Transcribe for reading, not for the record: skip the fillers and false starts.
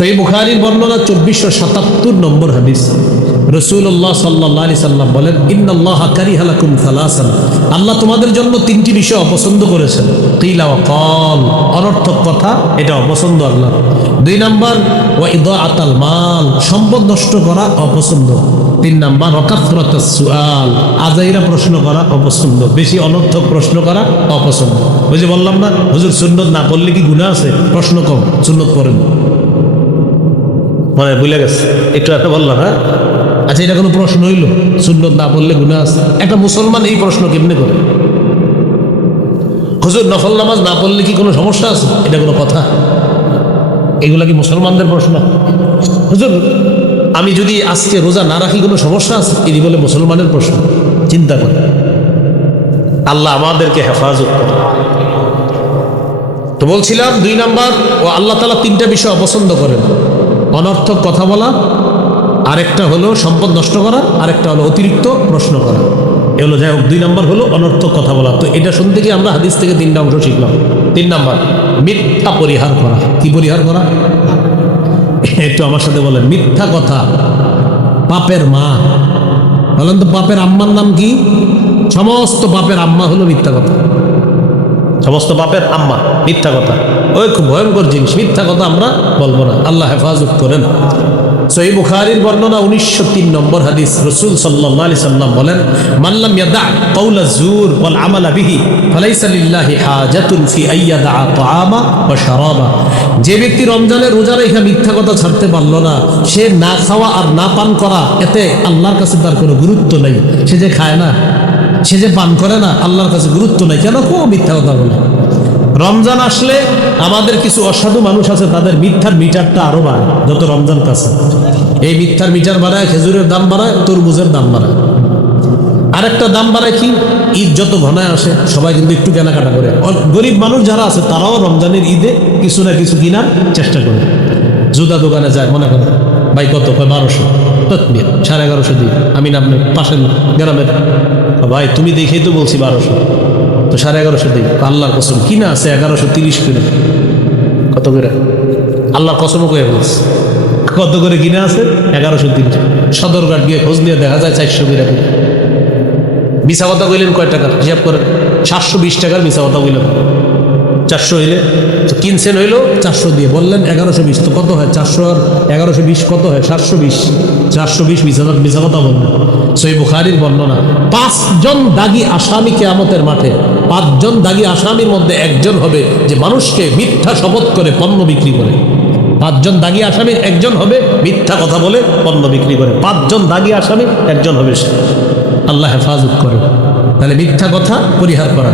সহিহ বুখারীর বর্ণনা 2477 নম্বর হাদিস। রাসূলুল্লাহ সাল্লাল্লাহু আলাইহি সাল্লাম বলেন, ইন্নাল্লাহা কারিহা লাকুম সালাসান, আল্লাহ তোমাদের জন্য তিনটি বিষয় অপছন্দ করেছেন। কিলা ওয়া ক্বাল, অনর্থক কথা, এটা অপছন্দ আল্লাহ। 2 নাম্বার ওয়া ইদাআতাল মাল, সম্পদ নষ্ট করা অপছন্দ। 3 নাম্বার ওয়া কাসরাতাস সুআল, আজাইরা প্রশ্ন করা অপছন্দ, বেশি অনর্থক প্রশ্ন করা অপছন্দ। ওই যে বললাম না, হুজুর সুন্নত না পড়লে কি গুনাহ আছে? প্রশ্ন কম, সুন্নত পড়েন। মানে ভুলে গেছে একটু একটা বললাম, হ্যাঁ আচ্ছা, এটা কোনো প্রশ্ন হইল? সুন্নত না বললে গুনাহ আছে? একটা মুসলমান এই প্রশ্ন কেমনে করে? হুজুর নফল নামাজ না পড়লে কি কোনো সমস্যা আছে? এটা কোনো কথা? এগুলা কি মুসলমানদের প্রশ্ন? হুজুর আমি যদি আজকে রোজা না রাখি কোনো সমস্যা আছে? এটি বলে মুসলমানের প্রশ্ন। চিন্তা করে, আল্লাহ আমাদেরকে হেফাজত করে। তো বলছিলাম 2 নাম্বার, ও আল্লাহ তাআলা 3টা বিষয় অপছন্দ করেন। অনর্থক কথা বলা, আরেকটা হলো সম্পদ নষ্ট করা, আরেকটা হলো অতিরিক্ত প্রশ্ন করা। এগুলো যাই হোক, 2 নাম্বার হলো অনর্থক কথা বলা। তো এটা শুনতে গিয়ে আমরা হাদিস থেকে 3টা অংশ শিখলাম। 3 নাম্বার, মিথ্যা পরিহার করা। কি পরিহার করা? একটু আমার সাথে বলেন। মিথ্যা কথা পাপের মা। বলেন তো, পাপের আম্মার নাম কি? সমস্ত পাপের আম্মা হলো মিথ্যা কথা। সমস্ত পাপের আম্মা মিথ্যা কথা। ওই খুব ভয়ঙ্কর জিনিস, মিথ্যা কথা আমরা বলবো না। আল্লাহ হেফাজত করেন। সহিহ বুখারীর বর্ণনা 1903 নম্বর হাদিস। রাসূল সাল্লাল্লাহু আলাইহি সাল্লাম বলেন, মান লাম ইয়াদা কাওলা যুর ওয়াল আমালা বিহি ফালাইসা লিল্লাহি হাজাতুন ফি আইয়াদা তাআমা ওয়া শারাবা। যে ব্যক্তি রমজানে রোজা রেখে মিথ্যা কথা ছাড়তে পারল না, সে না খাওয়া আর না পান করা, এতে আল্লাহর কাছে তার কোনো গুরুত্ব নেই। সে যে খায় না, সে যে পান করে না, আল্লাহর কাছে গুরুত্ব নেই। কেন? খুব মিথ্যা কথা বলে। রমজান আসলে আমাদের কিছু অসাধু মানুষ আছে, তাদের মিথ্যার মিটারটা আরো বাড়ে যত রমজান কাছে। এই মিথ্যার মিটার বাড়ায়, খেজুরের দাম বাড়ায়, তরমুজের দাম বাড়ায়। আরেকটা দাম বাড়ায় কি? ঈদ যত ঘনায় আসে সবাই কিন্তু একটু কেনাকাটা করে। গরিব মানুষ যারা আছে তারাও রমজানের ঈদে কিছু না কিছু কেনার চেষ্টা করে। জুতা দোকানে যায়, মনে করে ভাই কত? 1200। 1150 দিই। আমি না আপনি পাশের গ্রামের ভাই, তুমি দেখেই তো বলছি 1200, তো 1150 দিই। আল্লাহর কসম কিনা আছে 1130 করে। কত করে? আল্লাহর কসম করে বলছে। কত করে কিনা আছে? 1130। সদরঘাট গিয়ে খোঁজ নিয়ে দেখা যায় 400 করে। মিছা কথা কইলেন কয় টাকা? হিসাব করেন। 720 টাকার মিছা কথা কইলেন। 400 হইলে তো কিনছেন হইলো 400 দিয়ে, বললেন 1120। তো কত হয়? 400 আর 1120 কত হয়? 720। 720 মিছা কথা বললেন। সহিহ বুখারীর বর্ণনা। 5 জন দাগী আসামি কিয়ামতের মাঠে। 5 জন দাগী আসামির মধ্যে একজন হবে যে মানুষকে মিথ্যা শপথ করে পণ্য বিক্রি করে। 5 জন দাগী আসামির একজন হবে মিথ্যা কথা বলে পণ্য বিক্রি করে। 5 জন দাগী আসামির একজন হবে সে। আল্লাহ হেফাজত করে। তাহলে মিথ্যা কথা পরিহার করা।